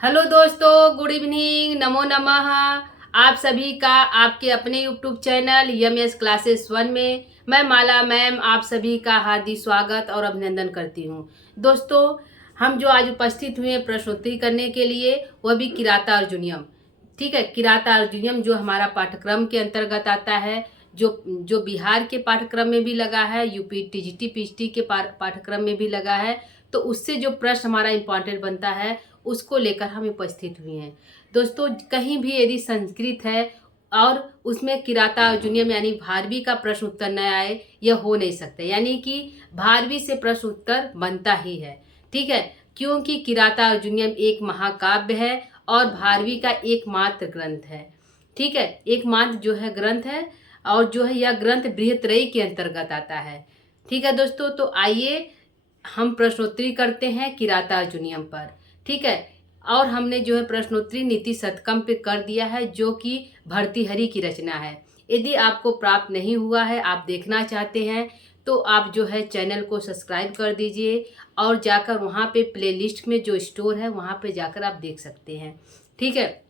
Hello दोस्तों, good evening, नमो नमः। आप सभी का आपके अपने यूट्यूब चैनल यमएस क्लासेस 1 में मैं माला मैम आप सभी का हार्दिक स्वागत और अभिनंदन करती हूँ। दोस्तों, हम जो आज उपस्थित हुए प्रश्नोत्तरी करने के लिए वह भी किराता अर्जुनियम। ठीक है, किराता अर्जुनियम जो हमारा पाठ्यक्रम के अंतर्गत आता है, जो बिहार के पाठ्यक्रम में भी लगा है, यूपी टीजीटी पीएचडी के पाठ्यक्रम में भी लगा है। तो उससे जो प्रश्न हमारा इम्पॉर्टेंट बनता है उसको लेकर हम उपस्थित हुए हैं। दोस्तों, कहीं भी यदि संस्कृत है और उसमें किराता अर्जुनियम यानी भारवी का प्रश्न उत्तर न आए, यह हो नहीं सकता। यानी कि भारवी से प्रश्न उत्तर बनता ही है। ठीक है, क्योंकि किराता अर्जुनियम एक महाकाव्य है और भारवी का एकमात्र ग्रंथ है। ठीक है, एकमात्र जो है ग्रंथ है और जो है यह ग्रंथ बृहत्रयी के अंतर्गत आता है। ठीक है दोस्तों, तो आइए हम प्रश्नोत्तरी करते हैं किराता अर्जुनियम पर। ठीक है, और हमने जो है प्रश्नोत्तरी नीति शतकम पे कर दिया है, जो कि भर्तृहरि की रचना है। यदि आपको प्राप्त नहीं हुआ है, आप देखना चाहते हैं, तो आप जो है चैनल को सब्सक्राइब कर दीजिए और जाकर वहाँ पे प्लेलिस्ट में जो स्टोर है वहाँ पे जाकर आप देख सकते हैं। ठीक है,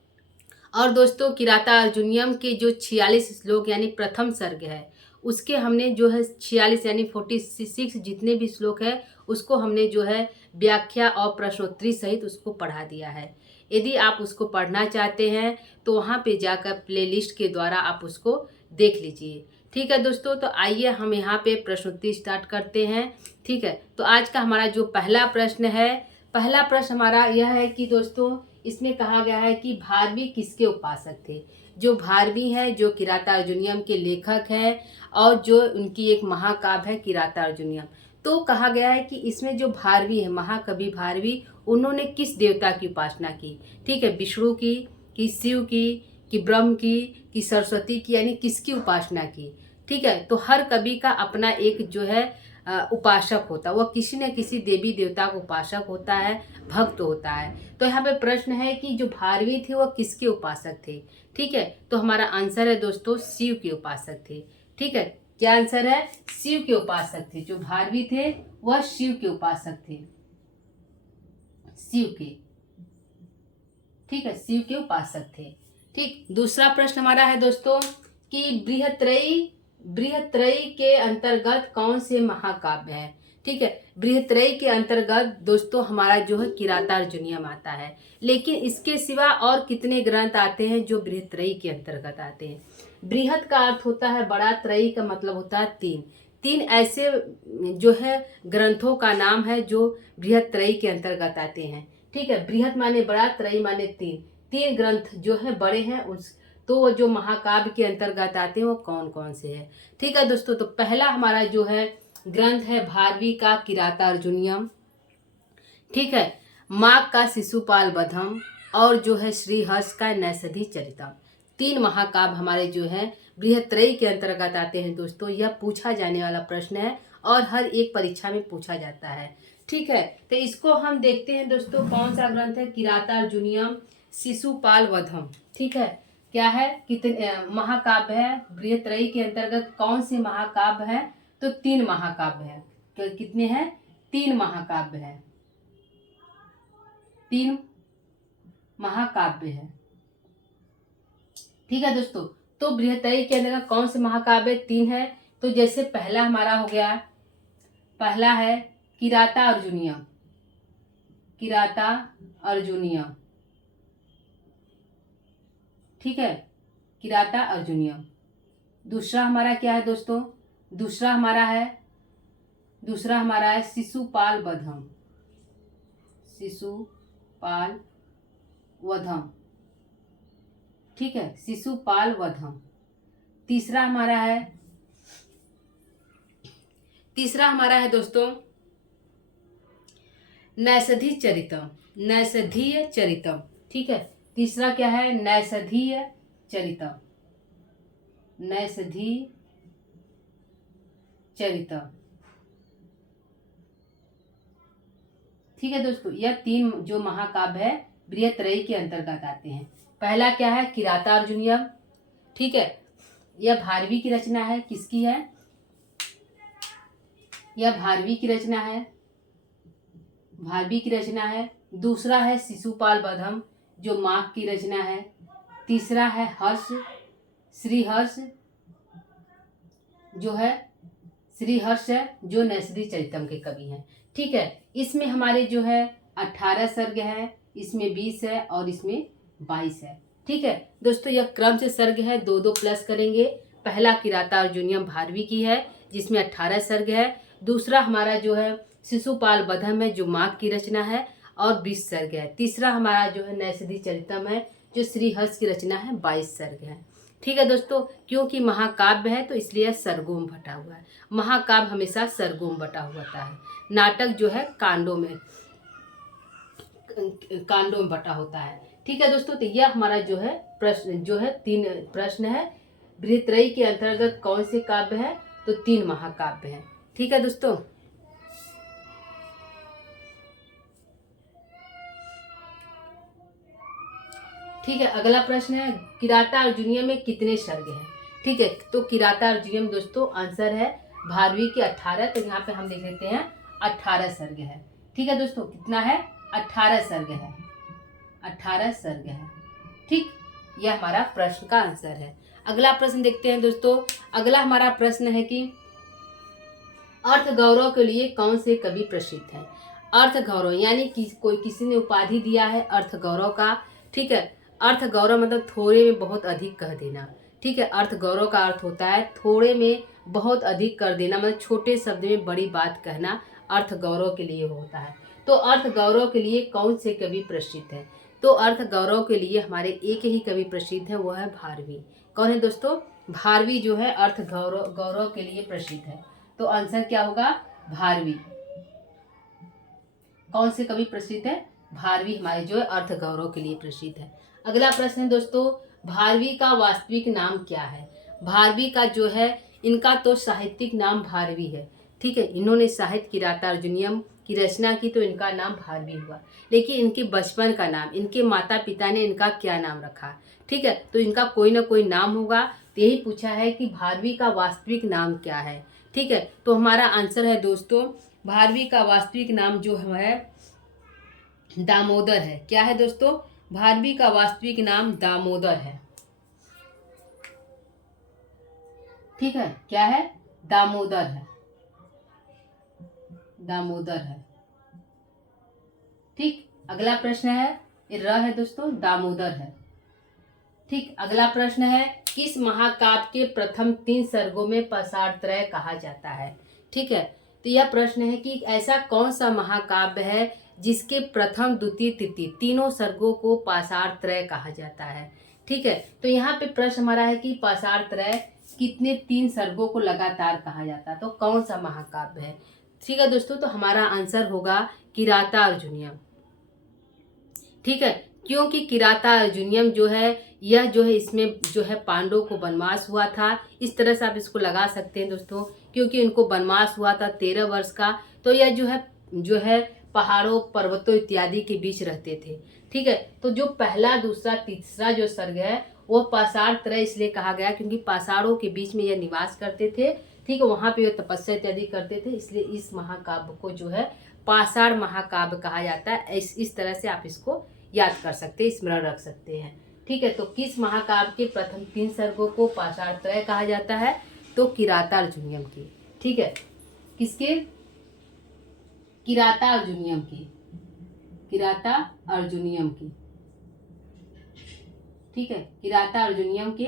और दोस्तों, किराता अर्जुनियम के जो 46 श्लोक यानी प्रथम सर्ग है, उसके हमने जो है 46 यानी 46 जितने भी श्लोक है उसको हमने जो है व्याख्या और प्रश्नोत्तरी सहित उसको पढ़ा दिया है। यदि आप उसको पढ़ना चाहते हैं तो वहाँ पे जाकर प्लेलिस्ट के द्वारा आप उसको देख लीजिए। ठीक है दोस्तों, तो आइए हम यहाँ पे प्रश्नोत्तरी स्टार्ट करते हैं। ठीक है, तो आज का हमारा जो पहला प्रश्न है, पहला प्रश्न हमारा यह है कि दोस्तों, इसमें कहा गया है कि भारवी किसके उपासक थे। जो भारवी है, जो किराता अर्जुनियम के लेखक है और जो उनकी एक महाकाव्य है किराता अर्जुनियम। तो कहा गया है कि इसमें जो भारवी है, महाकवि भारवी, उन्होंने किस देवता की उपासना की। ठीक है, विष्णु की, कि शिव की, कि ब्रह्म की, कि सरस्वती की, यानी किसकी उपासना की। ठीक है, तो हर कवि का अपना एक जो है उपासक होता है, वह किसी न किसी देवी देवता का उपासक होता है, भक्त होता है। तो यहाँ पे प्रश्न है कि जो भारवी थे वह किसके उपासक थे। ठीक है, तो हमारा आंसर है दोस्तों शिव के उपासक थे। ठीक है, क्या आंसर है? शिव के उपासक थे। जो भारवी थे वह शिव के उपासक थे, शिव के। ठीक है, शिव के उपासक थे। ठीक, दूसरा प्रश्न हमारा है दोस्तों कि बृहत्रयी के अंतर्गत कौन से महाकाव्य है। ठीक है, बृहत्रयी के अंतर्गत दोस्तों हमारा जो है किराता अर्जुनियम आता है, लेकिन इसके सिवा और कितने ग्रंथ आते हैं जो बृहत्रयी के अंतर्गत आते हैं। बृहत का अर्थ होता है बड़ा, त्रयी का मतलब होता है तीन। तीन ऐसे जो है ग्रंथों का नाम है जो बृहत्रयी के अंतर्गत आते हैं। ठीक है, बृहत माने बड़ा, त्रयी माने तीन। तीन ग्रंथ जो है बड़े हैं, उस तो वो जो महाकाव्य के अंतर्गत आते हैं वो कौन कौन से हैं। ठीक है दोस्तों, तो पहला हमारा जो है ग्रंथ है भारवी का किराता अर्जुनियम। ठीक है, माघ का शिशुपाल वधम और जो है श्रीहर्ष का नैषधि चरितम। तीन महाकाव्य हमारे जो है बृहत्रयी के अंतर्गत आते हैं दोस्तों। यह पूछा जाने वाला प्रश्न है और हर एक परीक्षा में पूछा जाता है। ठीक है, तो इसको हम देखते हैं दोस्तों, कौन सा ग्रंथ है? किराता अर्जुनियम शिशुपाल वधम। ठीक है, क्या है? कितने महाकाव्य है बृहत्रयी के अंतर्गत? कौन से महाकाव्य है? तो तीन महाकाव्य है। कितने हैं? तीन महाकाव्य है, तीन महाकाव्य है। ठीक है दोस्तों, तो बृहत्रयी के अंतर्गत कौन से महाकाव्य? तीन है। तो जैसे पहला हमारा हो गया, पहला है किराता अर्जुनियम, किराता अर्जुनियम। ठीक है, किराता अर्जुनियम। दूसरा हमारा क्या है दोस्तों? दूसरा हमारा है शिशुपाल वधम, शिशुपाल वधम। ठीक है, शिशुपाल वधम। तीसरा हमारा है दोस्तों नैषधि चरितम, नैषधीय चरितम। ठीक है, तीसरा क्या है? नैषधीय चरितम, नैषधीय चरितम। ठीक है दोस्तों, यह तीन जो महाकाव्य है बृहत्रयी के अंतर्गत आते हैं। पहला क्या है? किराता अर्जुनियम। ठीक है, यह भारवी की रचना है। किसकी है? यह भारवी की रचना है, भारवी की रचना है। दूसरा है शिशुपाल बधम जो माघ की रचना है। तीसरा है हर्ष, श्री हर्ष जो है श्री हर्ष है जो नैषधि चरितम के कवि हैं। ठीक है, इसमें हमारे जो है 18 सर्ग है, इसमें 20 है और इसमें 22 है। ठीक है दोस्तों, यह क्रम से सर्ग है, दो दो प्लस करेंगे। पहला किराता अर्जुनियम भारवी की है जिसमें 18 सर्ग है। दूसरा हमारा जो है शिशुपाल बधम है जो माघ की रचना है और 20 सर्ग है। तीसरा हमारा जो है नैषधि चरितम है जो श्रीहर्ष की रचना है, 22 सर्ग है। ठीक है दोस्तों, क्योंकि महाकाव्य है तो इसलिए सर्गों में बटा हुआ है। महाकाव्य हमेशा सर्गों में बटा हुआ होता है। नाटक जो है कांडों में बटा होता है। ठीक है दोस्तों, तो यह हमारा जो है प्रश्न जो है 3 प्रश्न है। बृहत्रयी के अंतर्गत कौन से काव्य है? तो 3 महाकाव्य हैं। ठीक है दोस्तों, ठीक है। अगला प्रश्न है किराता अर्जुनियम में कितने सर्ग हैं? ठीक है, तो किराता अर्जुनियम दोस्तों आंसर है भारवी के 18, तो यहाँ पे हम लिख लेते हैं 18 सर्ग है। ठीक है दोस्तों, कितना है? 18 सर्ग है, 18 सर्ग है। ठीक, यह हमारा प्रश्न का आंसर है। अगला प्रश्न देखते हैं दोस्तों। अगला हमारा प्रश्न है कि अर्थ गौरव के लिए कौन से कवि प्रसिद्ध हैं? अर्थ गौरव यानी कि कोई किसी ने उपाधि दिया है अर्थ गौरव का। ठीक है, अर्थ गौरव मतलब थोड़े में बहुत अधिक कह देना। ठीक है, अर्थ गौरव का अर्थ होता है थोड़े में बहुत अधिक कर देना, मतलब छोटे शब्द में बड़ी बात कहना अर्थ गौरव के लिए होता है। तो अर्थ गौरव के लिए कौन से कवि प्रसिद्ध है? तो अर्थ गौरव के लिए हमारे एक ही कवि प्रसिद्ध है, वो है भारवी। कौन है दोस्तों? भारवी जो है अर्थ गौरव के लिए प्रसिद्ध है। तो आंसर क्या होगा? भारवी। कौन से कवि प्रसिद्ध है? भारवी हमारे जो है अर्थ गौरव के लिए प्रसिद्ध है। अगला प्रश्न है दोस्तों, भारवी का वास्तविक नाम क्या है? भारवी का जो है इनका तो साहित्यिक नाम भारवी है। ठीक है, इन्होंने साहित्य किराता अर्जुनियम की रचना की तो इनका नाम भारवी हुआ। लेकिन इनके बचपन का नाम, इनके माता पिता ने इनका क्या नाम रखा? ठीक है, तो इनका कोई ना कोई नाम होगा। तो यही पूछा है कि भारवी का वास्तविक नाम क्या है। ठीक है, तो हमारा आंसर है दोस्तों भारवी का वास्तविक नाम जो है दामोदर है। क्या है दोस्तों? भारवी का वास्तविक नाम दामोदर है। ठीक है, क्या है? दामोदर है, दामोदर है। ठीक, अगला प्रश्न है, ये र है दोस्तों, दामोदर है। ठीक, अगला प्रश्न है किस महाकाव्य के प्रथम 3 सर्गों में पाषाणत्रय कहा जाता है? ठीक है, तो यह प्रश्न है कि ऐसा कौन सा महाकाव्य है जिसके प्रथम, द्वितीय, तृतीय तीनों सर्गों को पाषाणत्रय कहा जाता है? ठीक है, तो यहाँ पे प्रश्न हमारा है कि पाषाणत्रय कितने 3 सर्गों को लगातार कहा जाता है, तो कौन सा महाकाव्य है? ठीक है दोस्तों, तो हमारा आंसर होगा किराता अर्जुनियम। ठीक है, क्योंकि किराता अर्जुनियम जो है यह जो है इसमें जो है पांडवों को वनवास हुआ था। इस तरह से आप इसको लगा सकते हैं दोस्तों, क्योंकि उनको वनवास हुआ था 13 वर्ष का। तो यह जो है पहाड़ों, पर्वतों इत्यादि के बीच रहते थे। ठीक है, तो जो पहला, दूसरा, तीसरा जो सर्ग है वो पाषाणत्रय इसलिए कहा गया क्योंकि पाषाणों के बीच में यह निवास करते थे। ठीक है, वहाँ पे तपस्या इत्यादि करते थे, इसलिए इस महाकाव्य को जो है पाषाण महाकाव्य कहा जाता है। इस तरह से आप इसको याद कर सकते हैं, स्मरण रख सकते हैं। ठीक है, तो किस महाकाव्य के प्रथम 3 सर्गों को पाषाणत्रय कहा जाता है? तो किराता अर्जुनियम की। ठीक है, किसके? किराता अर्जुनियम की, किराता अर्जुनियम की। ठीक है, किराता अर्जुनियम के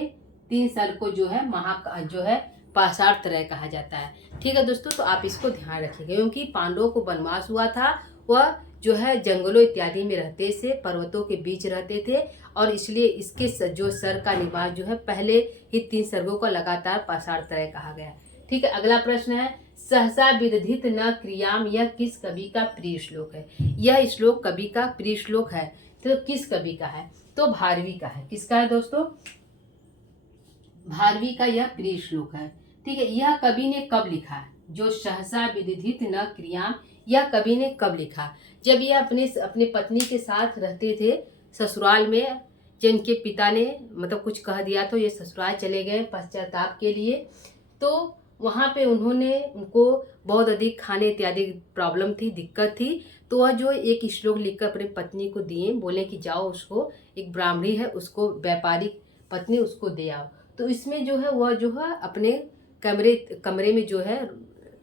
3 सर्ग को जो है पाषाणत्रय कहा जाता है। ठीक है दोस्तों, तो आप इसको ध्यान रखिएगा क्योंकि पांडवों को वनवास हुआ था, वह जो है जंगलों इत्यादि में रहते थे, पर्वतों के बीच रहते थे, और इसलिए इसके जो सर्ग का निवास जो है पहले ही 3 सर्गों को लगातार पाषाणत्रय कहा गया। ठीक है, अगला प्रश्न है सहसा विदधित न क्रियाम, यह किस कवि का प्रिय श्लोक है? यह श्लोक कवि का प्रिय श्लोक है, तो किस कवि का है? तो भारवी का है। किसका है दोस्तों? भारवी का यह प्रिय श्लोक है। ठीक है, यह कवि ने कब लिखा है? जो सहसा विदधित न क्रियाम, यह कवि ने कब लिखा? जब यह अपने पत्नी के साथ रहते थे ससुराल में, जिनके पिता ने मतलब कुछ कह दिया तो ये ससुराल चले गए पश्चाताप के लिए। तो वहाँ पे उनको बहुत अधिक खाने इत्यादि प्रॉब्लम थी, दिक्कत थी। तो वह जो एक श्लोक लिखकर अपनी पत्नी को दिए, बोले कि जाओ उसको, एक ब्राह्मणी है उसको, व्यापारी पत्नी उसको दे आओ। तो इसमें जो है वह जो है अपने कमरे में जो है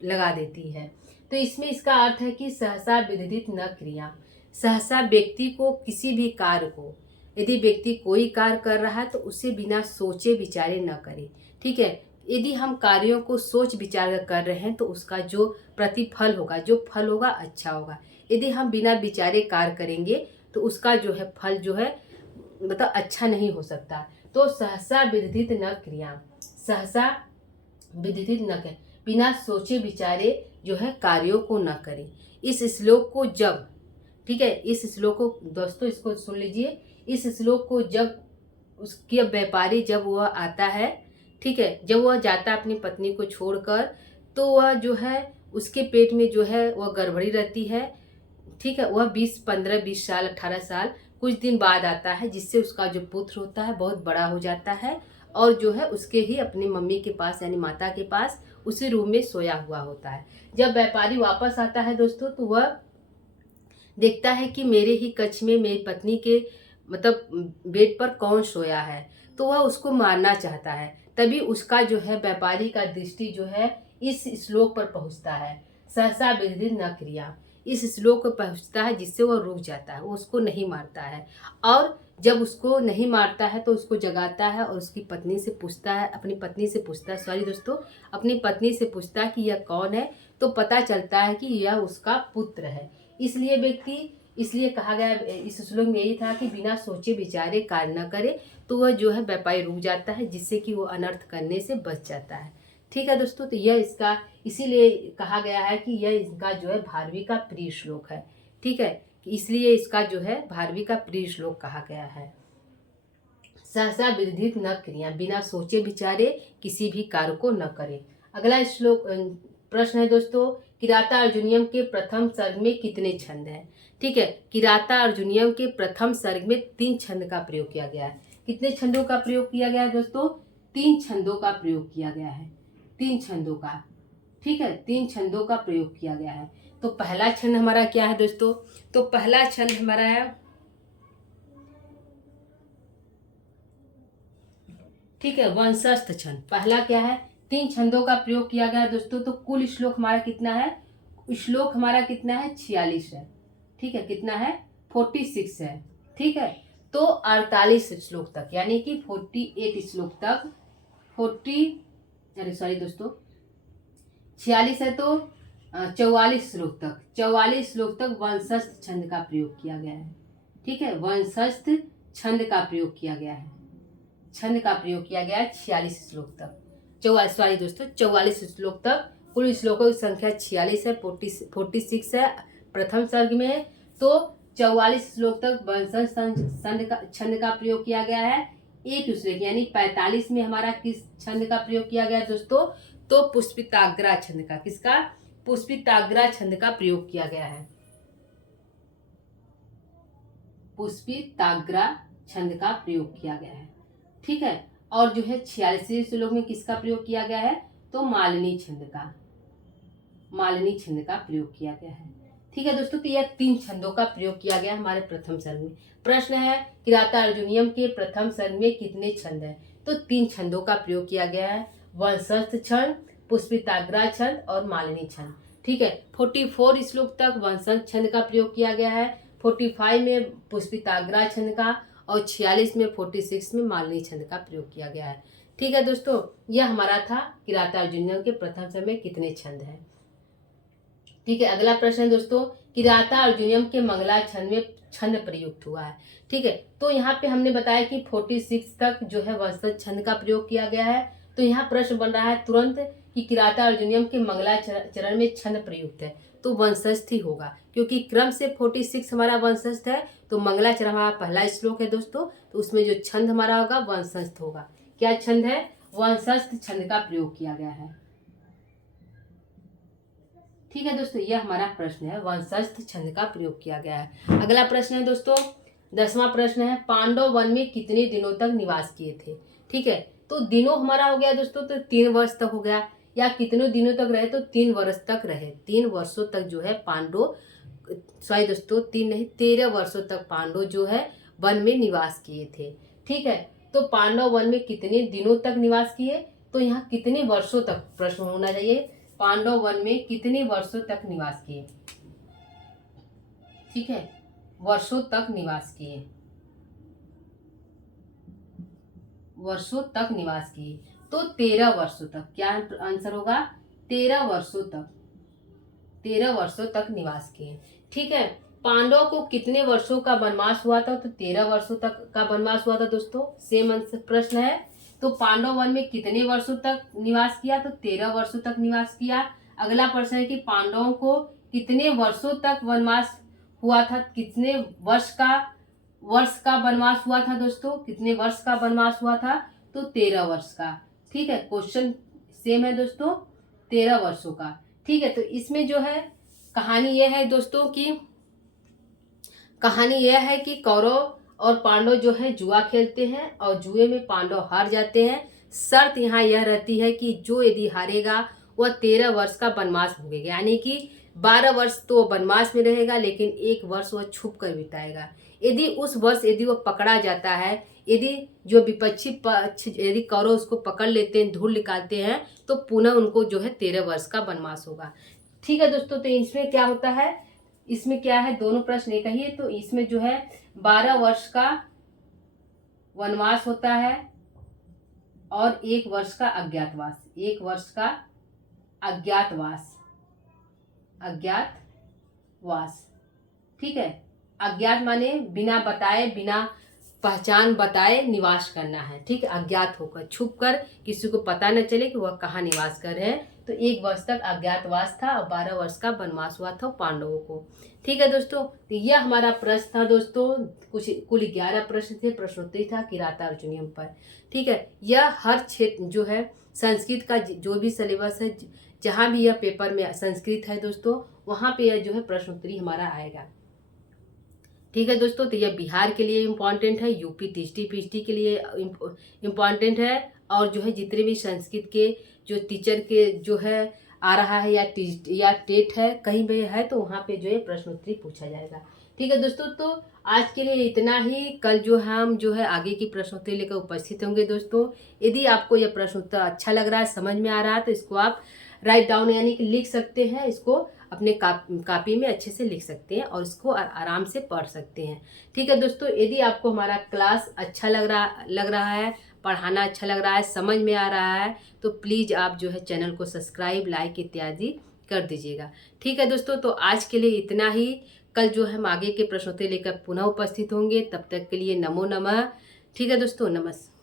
लगा देती है। तो इसमें इसका अर्थ है कि सहसा विदित न क्रिया। सहसा व्यक्ति को किसी भी कार्य को, यदि व्यक्ति कोई कार्य कर रहा है तो उसे बिना सोचे विचारे न करे। ठीक है, यदि हम कार्यों को सोच विचार कर रहे हैं तो उसका जो प्रतिफल होगा, जो फल होगा, अच्छा होगा। यदि हम बिना विचारे कार्य करेंगे तो उसका जो है फल जो है मतलब अच्छा नहीं हो सकता। तो सहसा विदित न क्रिया, सहसा विदित न करें, बिना सोचे विचारे जो है कार्यों को न करें। इस श्लोक को जब, ठीक है, इस श्लोक को दोस्तों इसको सुन लीजिए। इस श्लोक को जब उसके व्यापारी जब वह आता है, ठीक है, जब वह जाता है अपनी पत्नी को छोड़कर, तो वह जो है उसके पेट में जो है वह गड़बड़ी रहती है। ठीक है, वह 15-20 साल 18 साल कुछ दिन बाद आता है, जिससे उसका जो पुत्र होता है बहुत बड़ा हो जाता है और जो है उसके ही अपनी मम्मी के पास यानी माता के पास उसी रूम में सोया हुआ होता है। जब व्यापारी वापस आता है दोस्तों तो वह देखता है कि मेरे ही कक्ष में मेरी पत्नी के मतलब बेड पर कौन सोया है, तो वह उसको मारना चाहता है। तभी उसका जो है व्यापारी का दृष्टि जो है इस श्लोक पर पहुंचता है, सहसा विदित न क्रिया। इस श्लोक पर पहुंचता है जिससे वह रुक जाता है, वो उसको नहीं मारता है। और जब उसको नहीं मारता है तो उसको जगाता है और उसकी पत्नी से पूछता है, अपनी पत्नी से पूछता है, सॉरी दोस्तों, अपनी पत्नी से पूछता है कि यह कौन है। तो पता चलता है कि यह उसका पुत्र है। इसलिए कहा गया इस श्लोक में यही था कि बिना सोचे विचारे कार्य न करे, तो वह जो है व्यापारी रुक जाता है, जिससे कि वो अनर्थ करने से बच जाता है। ठीक है दोस्तों, तो यह इसका इसीलिए कहा गया है कि यह इसका जो है 12वीं का प्रिय श्लोक है। ठीक है, इसलिए इसका जो है 12वीं का प्रिय श्लोक कहा गया है। सहसा विदित न क्रिया, बिना सोचे विचारे किसी भी कार्य को न करे। अगला श्लोक प्रश्न है दोस्तों, किराता अर्जुनियम के प्रथम सर्ग में कितने छंद हैं? ठीक है, किराता अर्जुनियम के प्रथम सर्ग में 3 छंद का प्रयोग किया गया है। कितने छंदों का प्रयोग किया गया है दोस्तों? 3 छंदों का प्रयोग किया गया है, 3 छंदों का। ठीक है, 3 छंदों का प्रयोग किया गया है। तो पहला छंद हमारा क्या है दोस्तों? तो पहला छंद हमारा है, ठीक है, वंशस्थ छंद। पहला क्या है? 3 छंदों का प्रयोग किया गया है दोस्तों। तो कुल श्लोक हमारा कितना है? श्लोक हमारा कितना है? 46 है। ठीक है, कितना है? 46 है। ठीक है, तो 48 श्लोक तक यानी कि 48 श्लोक तक 46 है तो 44 श्लोक तक 44 श्लोक तक वंशस्थ छंद का प्रयोग किया गया है। ठीक है, वंशस्थ छंद का प्रयोग किया गया है, छंद का प्रयोग किया गया है 46 श्लोक तक। 44 श्लोक तक। कुल श्लोकों की संख्या 46 है, 46 है प्रथम सर्ग में। तो 44 श्लोक तक वंशस्थ छंद का प्रयोग किया गया है। एक श्लोक यानी 45 में हमारा किस छंद का प्रयोग किया गया दोस्तों? तो पुष्पिताग्रा छंद का। किसका? पुष्पिताग्रा छंद का प्रयोग किया गया है। पुष्पिताग्रा छंद का प्रयोग किया गया है। ठीक है, और जो है 46वें श्लोक में किसका प्रयोग किया गया है? तो मालिनी छंद का, मालिनी छंद का प्रयोग किया गया है। ठीक है दोस्तों, तो यह 3 छंदों का प्रयोग किया गया हमारे प्रथम सर्ग में। प्रश्न है, किराता अर्जुनियम के प्रथम सर्ग में कितने छंद हैं? तो 3 छंदों का प्रयोग किया गया है, वंशस्थ छंद, पुष्पिताग्रा छंद और मालिनी छंद। ठीक है, 44 श्लोक तक वंशस्थ छंद का प्रयोग किया गया है, 45 में पुष्पिताग्रा छंद का और 46 में 46 में मालिनी छंद का प्रयोग किया गया है। ठीक है दोस्तों, यह हमारा था किराता अर्जुनियम के प्रथम सर्ग में कितने छंद हैं। ठीक है, अगला प्रश्न है दोस्तों, किराता अर्जुनियम के मंगला छंद में छंद प्रयुक्त हुआ है। ठीक है, तो यहाँ पे हमने बताया कि 46 तक जो है वंशस्थ छंद का प्रयोग किया गया है। तो यहाँ प्रश्न बन रहा है तुरंत कि किराता अर्जुनियम के मंगला चरण में छंद प्रयुक्त है, तो वंशस्थ ही होगा, क्योंकि क्रम से 46 हमारा वंशस्थ है। तो मंगला चरण हमारा पहला श्लोक है दोस्तों, तो उसमें जो छंद हमारा होगा वंशस्थ होगा। क्या छंद है? वंशस्थ छंद का प्रयोग किया गया है। ठीक है दोस्तों, यह हमारा प्रश्न है, वंशस्थ छंद का प्रयोग किया गया है। अगला प्रश्न है दोस्तों, 10वां प्रश्न है, पांडव वन में कितने दिनों तक निवास किए थे? ठीक है, तो दिनों हमारा हो गया दोस्तों, तो 3 वर्ष तक हो गया, या कितने दिनों तक रहे? तो 3 वर्ष तक रहे। 3 वर्षों तक जो है पांडव सॉरी दोस्तों, 3 नहीं 13 वर्षों तक पांडव जो है वन में निवास किए थे। ठीक है, तो पांडव वन में कितने दिनों तक निवास किए, तो यहाँ कितने वर्षों तक प्रश्न होना चाहिए, पांडव वन में कितने वर्षों तक निवास किए। ठीक है, वर्षों तक निवास किए, वर्षों तक निवास किए, तो 13 वर्षों तक। क्या आंसर होगा, 13 वर्षों तक, 13 वर्षों तक निवास किए। ठीक है, पांडवों को कितने वर्षों का वनवास हुआ था, तो 13 वर्षों तक का वनवास हुआ था दोस्तों। सेम आंसर प्रश्न है, तो पांडव वन में कितने वर्षों तक निवास किया, तो 13 वर्षों तक निवास किया। अगला प्रश्न है कि पांडवों को कितने वर्षों तक वनवास हुआ था, कितने वर्ष का वनवास हुआ था दोस्तों, कितने वर्ष का वनवास हुआ था, तो 13 वर्ष का। ठीक है, क्वेश्चन सेम है दोस्तों, 13 वर्षों का। ठीक है, तो इसमें जो है कहानी यह है दोस्तों कि कहानी यह है कि कौरव और पांडव जो है जुआ खेलते हैं और जुए में पांडव हार जाते हैं। शर्त यहाँ यह रहती है कि जो यदि हारेगा वह 13 वर्ष का वनवास भोगेगा, यानी कि 12 वर्ष तो वनवास में रहेगा, लेकिन 1 वर्ष वह छुप कर बिताएगा। यदि उस वर्ष यदि वह पकड़ा जाता है, यदि जो विपक्षी पक्ष यदि कौरव उसको पकड़ लेते हैं, धूल निकालते हैं, तो पुनः उनको जो है 13 वर्ष का वनवास होगा। ठीक है दोस्तों, तो इसमें क्या होता है, इसमें क्या है, दोनों प्रश्न एक ही है, तो इसमें जो है 12 वर्ष का वनवास होता है और 1 वर्ष का अज्ञातवास, 1 वर्ष का अज्ञातवास, अज्ञातवास। ठीक है, अज्ञात माने बिना बताए, बिना पहचान बताए निवास करना है। ठीक है, अज्ञात होकर, छुप कर, किसी को पता न चले कि वह कहाँ निवास कर रहे हैं। तो 1 वर्ष तक अज्ञातवास था और 12 वर्ष का वनवास हुआ था पांडवों को। ठीक है दोस्तों, तो यह हमारा प्रश्न था दोस्तों। कुल 11 प्रश्न थे, प्रश्नोत्तरी था किराता अर्जुनियम पर। ठीक है, यह हर क्षेत्र जो है संस्कृत का जो भी सिलेबस है, जहाँ भी यह पेपर में संस्कृत है दोस्तों, वहाँ पे यह जो है प्रश्नोत्तरी हमारा आएगा। ठीक है दोस्तों, तो यह बिहार के लिए इम्पॉर्टेंट है, यूपी टीएसटी पीएचडी के लिए इम्पॉर्टेंट है, और जो है जितने भी संस्कृत के जो टीचर के जो है आ रहा है या टेट है, कहीं भी है, तो वहाँ पे जो है प्रश्नोत्तरी पूछा जाएगा। ठीक है दोस्तों, तो आज के लिए इतना ही। कल जो हम जो है आगे की प्रश्नोत्तरी लेकर उपस्थित होंगे दोस्तों। यदि आपको यह प्रश्नोत्तर अच्छा लग रहा है, समझ में आ रहा है, तो इसको आप राइट डाउन यानी कि लिख सकते हैं, इसको अपने कापी में अच्छे से लिख सकते हैं और इसको आराम से पढ़ सकते हैं। ठीक है दोस्तों, यदि आपको हमारा क्लास अच्छा लग रहा है, पढ़ाना अच्छा लग रहा है, समझ में आ रहा है, तो प्लीज़ आप जो है चैनल को सब्सक्राइब, लाइक इत्यादि कर दीजिएगा। ठीक है दोस्तों, तो आज के लिए इतना ही। कल जो हम आगे के प्रश्नोत्तरी लेकर पुनः उपस्थित होंगे, तब तक के लिए नमो नमः। ठीक है दोस्तों, नमस्कार।